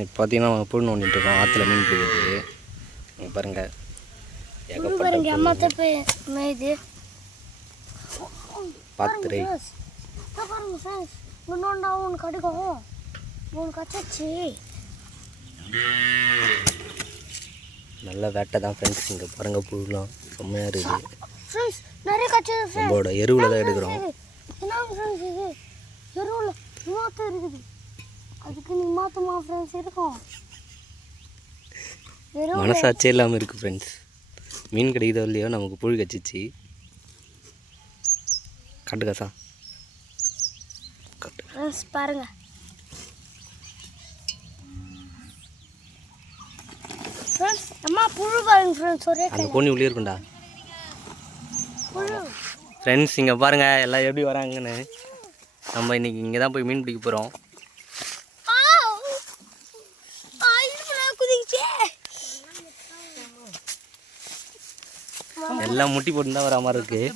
இப்போ பார்த்தீங்கன்னா புல் நோண்டிட்டு இருக்கோம். ஆற்றுல மீன் பிடிக்கிறது. நீங்கள் பாருங்கள், பார்த்துரு கிடைக்கும். கச்சாச்சு நல்ல வேட்டை தான் ஃப்ரெண்ட்ஸ். இங்கே பாருங்கள், புல்லாம் செம்மையாக இருக்குது. நிறைய கச்சது. நம்மளோட எருவில் தான் எடுக்கிறோம். எருவில் மாற்றம் இருக்குது. அதுக்கு நீ மாற்றமா ஃப்ரெண்ட்ஸ் இருக்கும். மனசாட்சியே இல்லாமல் இருக்குது ஃப்ரெண்ட்ஸ். மீன் கிடைக்குதோ இல்லையோ நமக்கு புழு கச்சிச்சு. காட்டு காசா காட்டு பாருங்க. அம்மா புழு பாருங்க ஃப்ரெண்ட்ஸ். ஒரே அந்த கோணி உள்ளே இருக்குண்டா ஃப்ரெண்ட்ஸ். இங்கே பாருங்கள் எல்லாம் எப்படி வராங்கன்னு. நம்ம இன்றைக்கி இங்கே தான் போய் மீன் பிடிக்க போகிறோம். எல்லாம் முட்டி போட்டு தான் வர மாதிரி இருக்குது.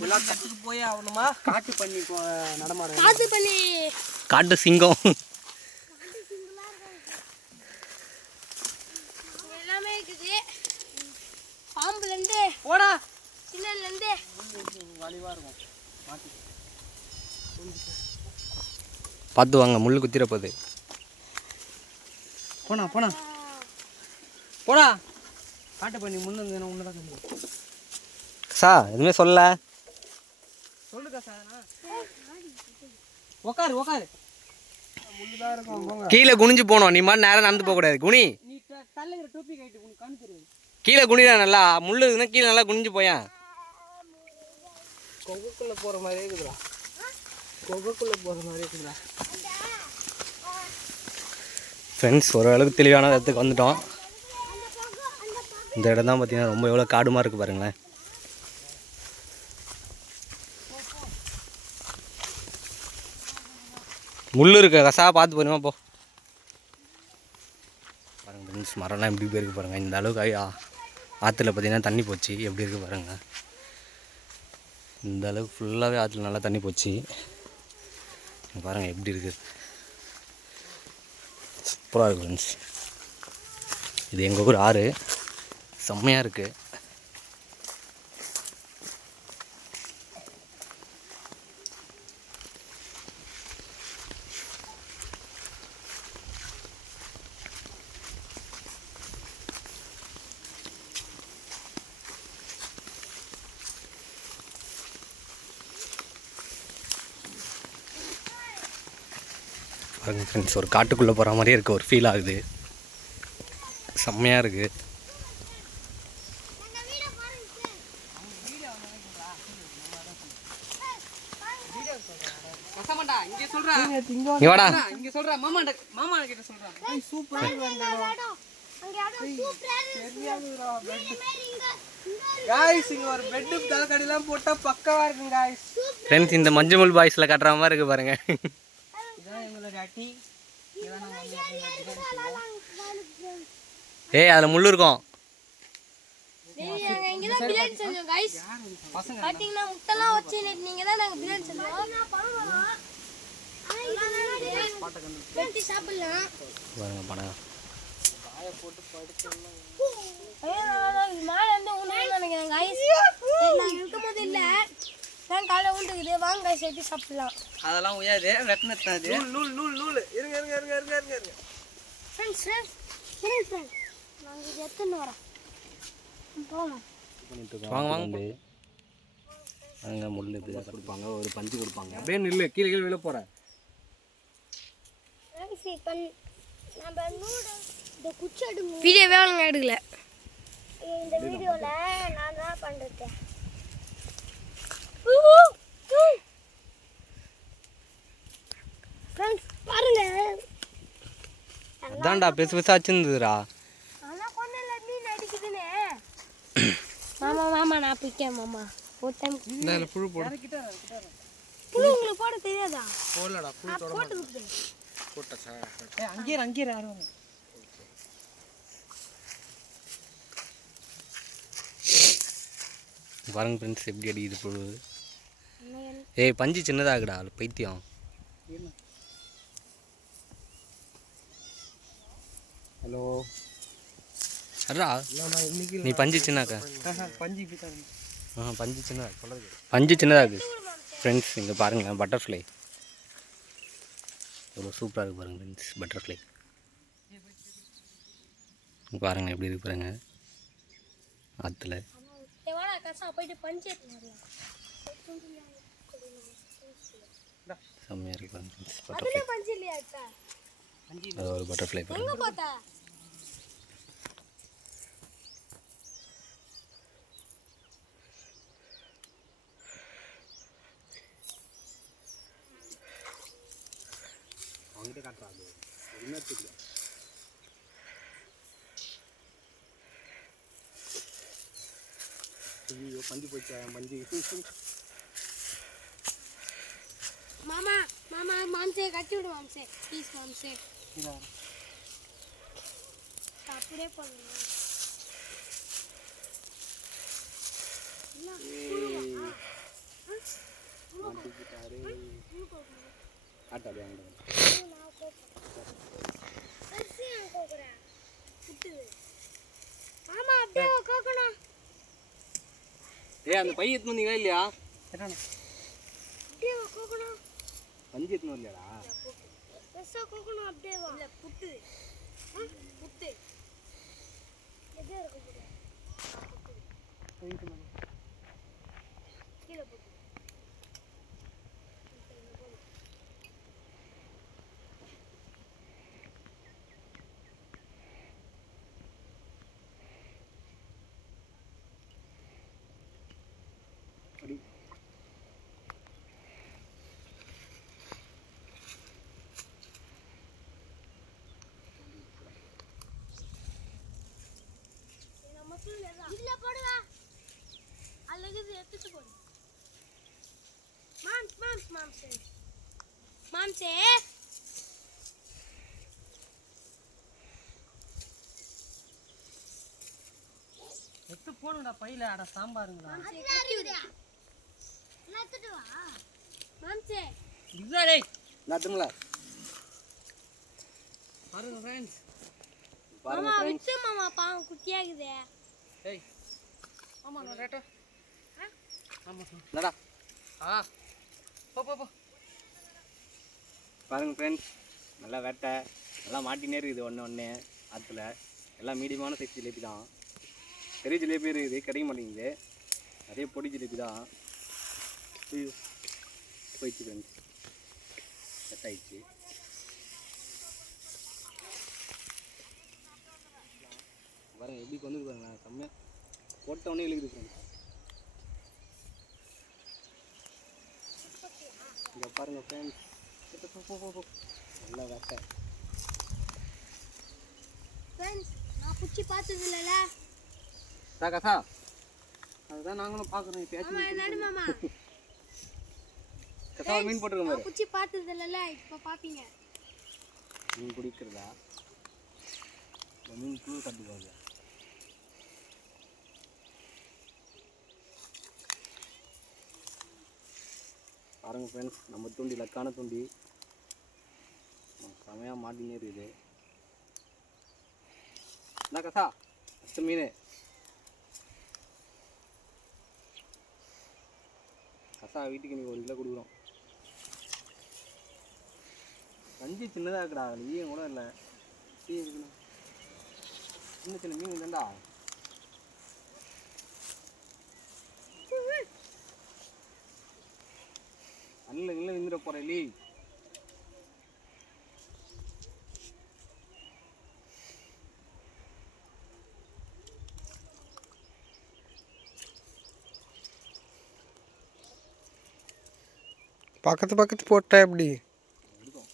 காட்டு சிங்கம் எல்லாமே இருக்குது. பாம்புலேருந்து போடா, சின்னலேருந்து பார்த்து வாங்க, முள் குத்திர போகுது. போனா போனா போடா. காட்டு பண்ணி முன்னு உன்னதான் சார் எதுவுமே சொல்ல. சொல்லுக்கா சார். உக்காரு உக்காரு. கீழே குனிஞ்சு போகணும். நீ மாதிரி நேரம் நடந்து போகக்கூடாது. குனி, நீ தலையில டோப்பி கைட்டு உனக்கு கண்ணு தெரியாது. கீழே குனிடா. நல்லா முள் இருக்குதுன்னா கீழே நல்லா குனிஞ்சு போயேன். கொகுக்குள்ள போகிற மாதிரியே இருக்குதுடா. கொகுக்குள்ளே போகிற மாதிரி இருக்குதுடா. ஃப்ரெண்ட்ஸ், ஓரளவுக்கு தெளிவான இடத்துக்கு வந்துட்டோம். இந்த இடம் தான் பார்த்தீங்கன்னா ரொம்ப எவ்வளோ காடுமா இருக்குது பாருங்களேன். முள் இருக்க கசா பார்த்து போயிருமா போ. பாருங்கள் ஃப்ரெண்ட்ஸ், மரம்லாம் எப்படி போயிருக்கு பாருங்கள். இந்த அளவுக்கு ஆற்றுல பார்த்தீங்கன்னா தண்ணி போச்சு. எப்படி இருக்குது பாருங்கள். இந்த அளவுக்கு ஃபுல்லாகவே ஆற்றுல நல்லா தண்ணி போச்சு. பாருங்கள் எப்படி இருக்குது. சூப்பராக இருக்குது ஃப்ரெண்ட்ஸ். இது எங்கள் ஊர் ஆறு. செம்மையாக இருக்குது. பாருங்கள் ஃப்ரெண்ட்ஸ், ஒரு காட்டுக்குள்ளே போகிற மாதிரியே இருக்குது. ஒரு ஃபீல் ஆகுது. செம்மையாக இருக்குது. இங்கே வாடா. இங்கே சொல்கிறா மாமா கிட்ட சொல்கிறேன். சூப்பராக காய்ஸ். இங்கே ஒரு பெட்டு தலைக்கடிலாம் போட்டால் பக்கவாக இருக்குங்க காய்ஸ். ஃப்ரெண்ட்ஸ், இந்த மஞ்சுமல் பாய்ஸில் கட்டுற மாதிரி இருக்குது பாருங்கள். ஏய், அதில் முள் இருக்கும். அதெல்லாம் உயாது வெட்டினது. நூல் நூல் நூல் இருங்க இருங்க இருங்க இருங்க இருங்க இருங்க. வாங்க வாங்க. அங்கே முள் இப்படி தான் கொடுப்பாங்க. ஒரு பஞ்சு கொடுப்பாங்க. அப்படியே நில்லு. கீழே கீழே விழ போகிறேன். வீடியோவே அவங்க எடுக்கல. இந்த வீடியோல நான் தான் பண்றேன். ஃப்ரெண்ட்ஸ் பாருங்க, அதான்டா பெருசு பெருசாக வச்சுருந்துதுடா. ஆனால் கொண்டல மீன் அடிக்குதுன்னு. மாமா மாமா நான் பிடிக்கேன் மாமா. ஒரு டைம் இல்லை புழு போடு. புழு உங்களுக்கு போட தெரியாதா? போடலடா, புழு போட்டு போட்டா. அங்கேயே அங்கேயே யாரும் பாருங்க ஃப்ரெண்ட்ஸ், எப்படி அடிக்குது புழு. ஏய், பஞ்சு சின்னதாகுடா. பைத்தியம். ஹலோ அடா இல்லைண்ணா இன்னைக்கு நீ பஞ்சு சின்னாக்கா பஞ்சு இப்படி தான் பஞ்சு சின்னதாக சொல்கிறது பஞ்சு சின்னதாக இருக்குது ஃப்ரெண்ட்ஸ் இங்கே பாருங்கள் பட்டர்ஃப்ளை எவ்வளோ சூப்பராக இருக்குது பாருங்கள் ஃப்ரெண்ட்ஸ் பட்டர்ஃப்ளை பாருங்கள் எப்படி இருக்கு பாருங்கள் ஆற்றுல வாடா கசா போயிட்டு பஞ்சு எடுத்துன்னு வரலாம். செம்மையாக இருக்கு பாருங்க ஃப்ரெண்ட்ஸ் அதுலயே பட்டர்ஃப்ளை பஞ்சு இல்லையா அக்கா? அது ஒரு பட்டர்ஃப்ளை எங்க பாருங்கள் பார்த்தா? அவங்ககிட்ட காட்டுறாங்க இன்னத்துக்கு ஐயோ பஞ்சு போச்சா பஞ்சு மாமா மாமா மாம்சே கட்டி விடு மாம்சே ப்ளீஸ் மாம்சே. அப்படியே பண்ணுங்க. காட்டாது அவங்க மாமா அப்படியே கோக்கணும். அந்த பை எடுத்துன்னு வந்தீங்களா இல்லையா அப்படியே கோக்கணும். பஞ்சு எடுத்துன்னு வரலையாடா பெருசா கோக்கணும் அப்படியே வா. இல்ல புட்டு புட்டு எது இருக்கு கீழே போட்டு அடி இதுல போடுவா அல்லது எடுத்துட்டு போடு. மாம்சே மாம்சே எடுத்து போடுங்கடா பையில அட சாம்பாருங்களா கட்டி விடு. எடுத்துட்டு வா மாம்சே. இதுடா டேய் நாத்துங்களா பாருங்க ஃப்ரெண்ட்ஸ் மாமா விட்டு மாமா பாவம் குட்டியாகுதே. ஏய் ஆமா நான் ரேட்டா ஆமா என்னடா போ போ போ பாருங்க ஃப்ரெண்ட்ஸ் நல்லா வேட்டை நல்லா மாட்டினே இருக்குது ஒன்று ஆற்றுல எல்லாம் மீடியமான சைஸ் ஜிலேபி தான். பெரிய ஜிலேபி இருக்குது கிடைக்க மாட்டேங்குது நிறைய பொடி ஜிலேபி தான். போயிடுச்சு ஃப்ரெண்ட்ஸ் செட் ஆயிடுச்சு. பாருங்க எப்படி கொண்டு பாருங்களேன் செம்மையாக போட்ட உடனே இழுக்குது ஃப்ரெண்ட்ஸ். இங்கே பாருங்க ஃப்ரெண்ட்ஸ் நல்லா வேட்டை. ஃப்ரெண்ட்ஸ் நான் புச்சி பார்த்தது இல்லைல்ல. கசா அதுதான் நாங்களும் பார்க்குறோம். மாமா என்னடி மாமா கசா மீன் போட்டுருக்கோம் பாரு. நான் புச்சி பார்த்தது இல்லைல்ல, இப்போ பார்ப்பீங்க. மீன் குடிக்கிறதா மீன் புழு கட்டுக்காது. பாருங்கள் ஃப்ரெண்ட்ஸ் நம்ம தூண்டி லக்கான தூண்டி செமையாக மாட்டினே இருக்குது. என்ன கசா ஃபஸ்ட்டு மீன் கசா வீட்டுக்கு நீங்கள் 1 கிலோ கொடுக்குறோம். கஞ்சி சின்னதாக இருக்குடா ஈயம் கூட இல்லை. இருக்குண்ணா சின்ன சின்ன மீன் இல்லைண்டா. அண்ணில் இல்லை நின்றுட போகிற லீ. பக்கத்து போட்டா எப்படி இருக்கும்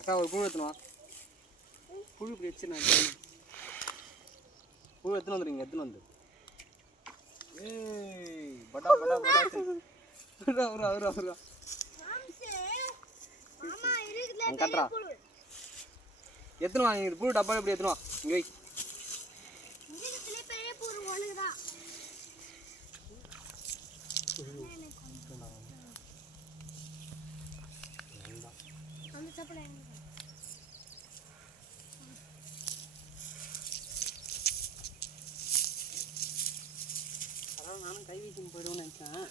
அக்கா ஒரு புழு எடுத்துனா புழு இப்படி வச்சு நான் புழு எடுத்துன்னு வந்துடுங்க எடுத்துன்னு வந்து. ஏய் பட்டா பட்டா பட்டா அவரா அவரா அவரா மாமா இருக்குல்ல அங்கே கட்டுறா எத்தனை வாங்க புழு டப்பா எப்படி எத்தனை இங்கே வை. இருக்குல்ல பெரிய பூரு ஒண்ணுதான். அதான் நானும் கை வீசின்னு போயிடுவோன்னு நினச்சேன்.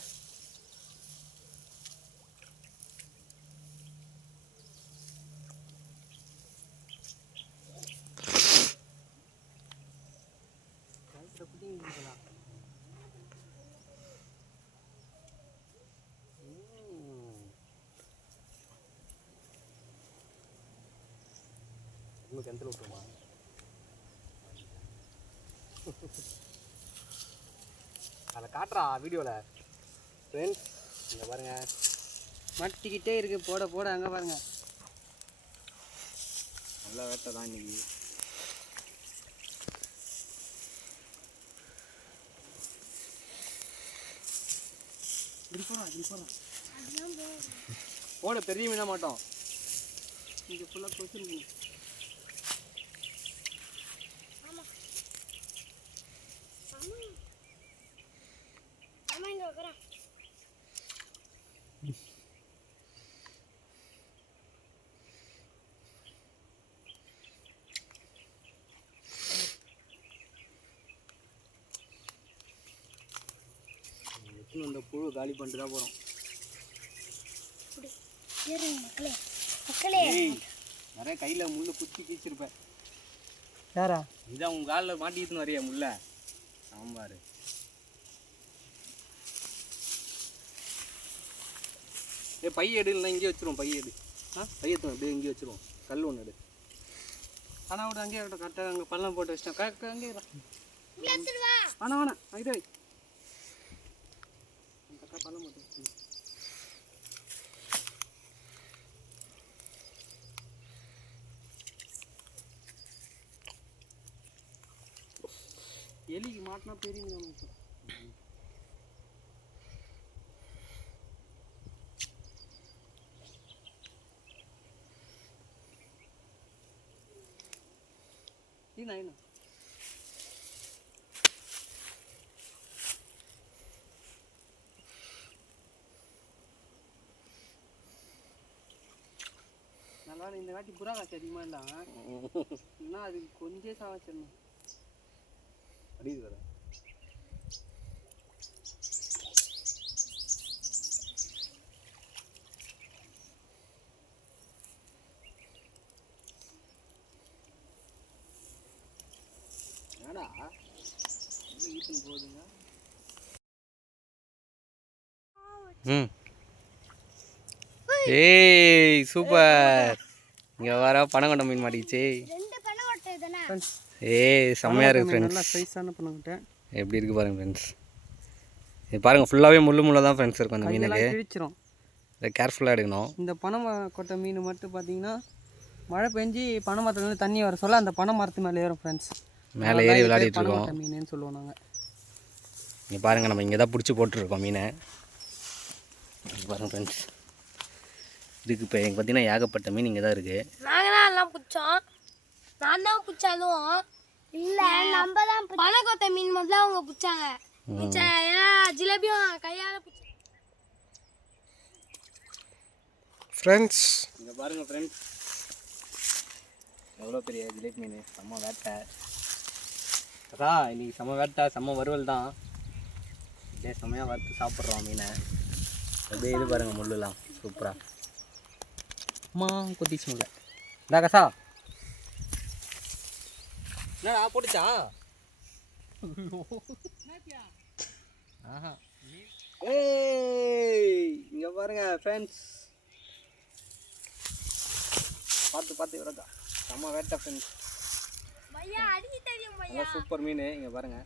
இன்னும் கிணத்துல விட்டுருமா? அதை காட்டுறா வீடியோவில். ஃப்ரெண்ட்ஸ் இங்கே பாருங்க, மாட்டிக்கிட்டே இருக்கு. போட போட அங்கே பாருங்க. நல்லா வேட்டை தான் இன்னைக்கு. இப்படி போகிறோம் இப்படி போகிறோம். போட பெரிய மீனா மாட்டோம். இங்கே ஃபுல்லாக கொசுரு மீன். அந்த புழு காலி பண்ணிட்டு தான் போகிறோம். நிறைய கையில் முள்ளு குத்தி கீச்சிருப்பேன். யாரா? இதான் உங்கள் காலில் மாட்டிக்கிட்டுன்னு வரையா முள்ள சாம்பார். பை எடு, இல்லைன்னா இங்கே வச்சிருவோம். பை எடு. பையத்துவோம் அப்படியே இங்கே வச்சிருவோம். கல் ஒன்று எடு. ஆனால் விட அங்கேயே விட கரெக்டாக அங்கே பள்ளம் போட்டு வச்சிட்டேன். அங்கேயே வேணாம் வேணாம் இதே வை. கரெக்டாக பள்ளம் போட்டு வச்சு. எலிக்கு மாட்டினா பெரிய நமக்கு. என்ன நல்லா இந்த வாட்டி புறா காய்ச்சி அதிகமாக இல்லை. இன்னும் அது கொஞ்சம் சாவச்சிடணும். அடிது வர என்னடா ஈட்டுன்னு போகுதுங்க. ஏய் சூப்பர். இங்கே வர பனங்கொண்டை மீன் மாட்டிக்கிச்சு. ஏய் செம்மையாக இருக்குது ஃப்ரெண்ட்ஸ். நல்லா சைஸான பண்ணக்கிட்டேன். எப்படி இருக்குது பாருங்கள் ஃப்ரெண்ட்ஸ். இது பாருங்கள் ஃபுல்லாகவே முள்ளு தான் ஃப்ரெண்ட்ஸ் இருக்கும் அந்த மீனுக்கு. கிழிச்சிரும். இதை கேர்ஃபுல்லாக எடுக்கணும். இந்த பனை கொட்டை மீன் மட்டும் பார்த்தீங்கன்னா மழை பெஞ்சு பனை மரத்துலேருந்து தண்ணி வர சொல்ல அந்த பனை மரத்து மேலே ஏறும் ஃப்ரெண்ட்ஸ். மேலே ஏறி விளையாடிட்டு இருக்கோம். பனை மீனுன்னு சொல்லுவோம் நாங்கள். இங்கே பாருங்கள், நம்ம இங்கே தான் பிடிச்சி போட்டுருக்கோம் மீனை. பாருங்கள் ஃப்ரெண்ட்ஸ், இதுக்கு இப்போ எனக்கு பார்த்தீங்கன்னா ஏகப்பட்ட மீன் இங்கே தான் இருக்குது. நாங்கள் தான் எல்லாம் பிடிச்சோம். நான் தான் பிடிச்சாலும் இல்லை, நம்ம தான் பனக்கொட்டை மீன் முதல்ல அவங்க பிடிச்சாங்க. ஜிலேபியும் கையால் பிடிச்சாங்க ஃப்ரெண்ட்ஸ். இங்கே பாருங்கள் ஃப்ரெண்ட்ஸ், எவ்வளோ பெரிய ஜிலேபி மீன். செம்ம வேட்டை அதான் இன்றைக்கி. செம்ம வேட்டை, செம்ம வறுவல் தான். இதே செம்மையாக வறுத்து சாப்பிட்றோம் மீனை. அப்படியே இது பாருங்கள் முள்ளுலாம் சூப்பராக. அம்மா கொத்திச்சு முல்லை. இந்தா கசா என்னடா போட்டுச்சா? ஆஹா. ஏய் இங்கே பாருங்க ஃப்ரெண்ட்ஸ், பார்த்து வரக்கா. செம்ம வேட்டை ஃப்ரெண்ட்ஸ். நல்லா சூப்பர் மீன். இங்கே பாருங்க.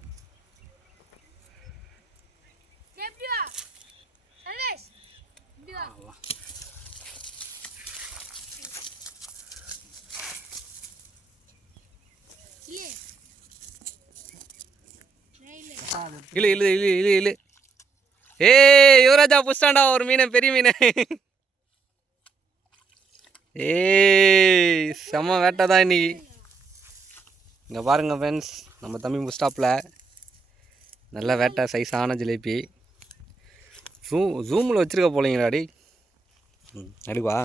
இழு இழு இழு இழு இழு. ஏய் யுவராஜா புஷ்டாண்டா ஒரு மீனை, பெரிய மீனை. ஏய் செம்ம வேட்டை தான் இன்னைக்கு. இங்கே பாருங்கள் ஃப்ரெண்ட்ஸ், நம்ம தம்பி புஸ்டாப்பில் நல்ல வேட்டை சைஸான ஜிலேபி. ஜூமில் வச்சுருக்க போலீங்களாடி. எடுக்குவா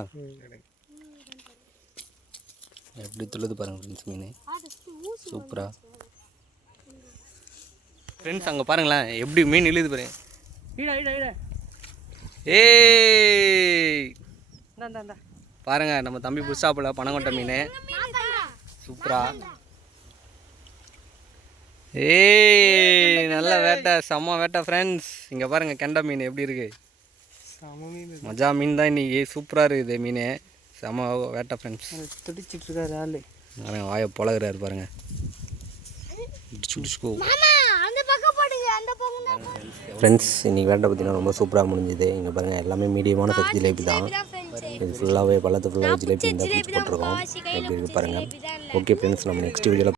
எப்படி துள்ளுது பாருங்கள் ஃப்ரெண்ட்ஸ் மீன் சூப்பராக. ஃப்ரெண்ட்ஸ் அங்கே பாருங்களேன் எப்படி மீன் இழுது பாருங்க. ஈடா ஏய் இந்தா பாருங்க நம்ம தம்பி புஷ்ஷாப்பில் பனங்கொட்டை மீன் சூப்பரா. ஏய் நல்ல வேட்டை, செம்ம வேட்டை ஃப்ரெண்ட்ஸ். இங்கே பாருங்க கெண்டை மீன் எப்படி இருக்கு. மஜா மீன் தான் இன்னைக்கு. சூப்பராக இருக்குது மீன், செம்ம வேட்டை ஃப்ரெண்ட்ஸ். துடிச்சிட்டு இருக்காரு ஆளு. பாருங்க வாயை பழகுறாரு பாருங்க. சுடிச்சுக்கோ ஃப்ரெண்ட்ஸ். இன்றைக்கி வேட்டை பார்த்தீங்கன்னா ரொம்ப சூப்பராக முடிஞ்சுது. இங்கே பாருங்கள் எல்லாமே மீடியமான சைஸ் ஜிலேபி தான். இது ஃபுல்லாகவே பள்ளத்து ஃபுல்லாகவே ஜிலேபி இருந்தால் பிடிச்சி போட்டிருக்கோம். எப்படி இருக்குது பாருங்கள். ஓகே ஃப்ரெண்ட்ஸ், நம்ம நெக்ஸ்ட் வீடியோவில்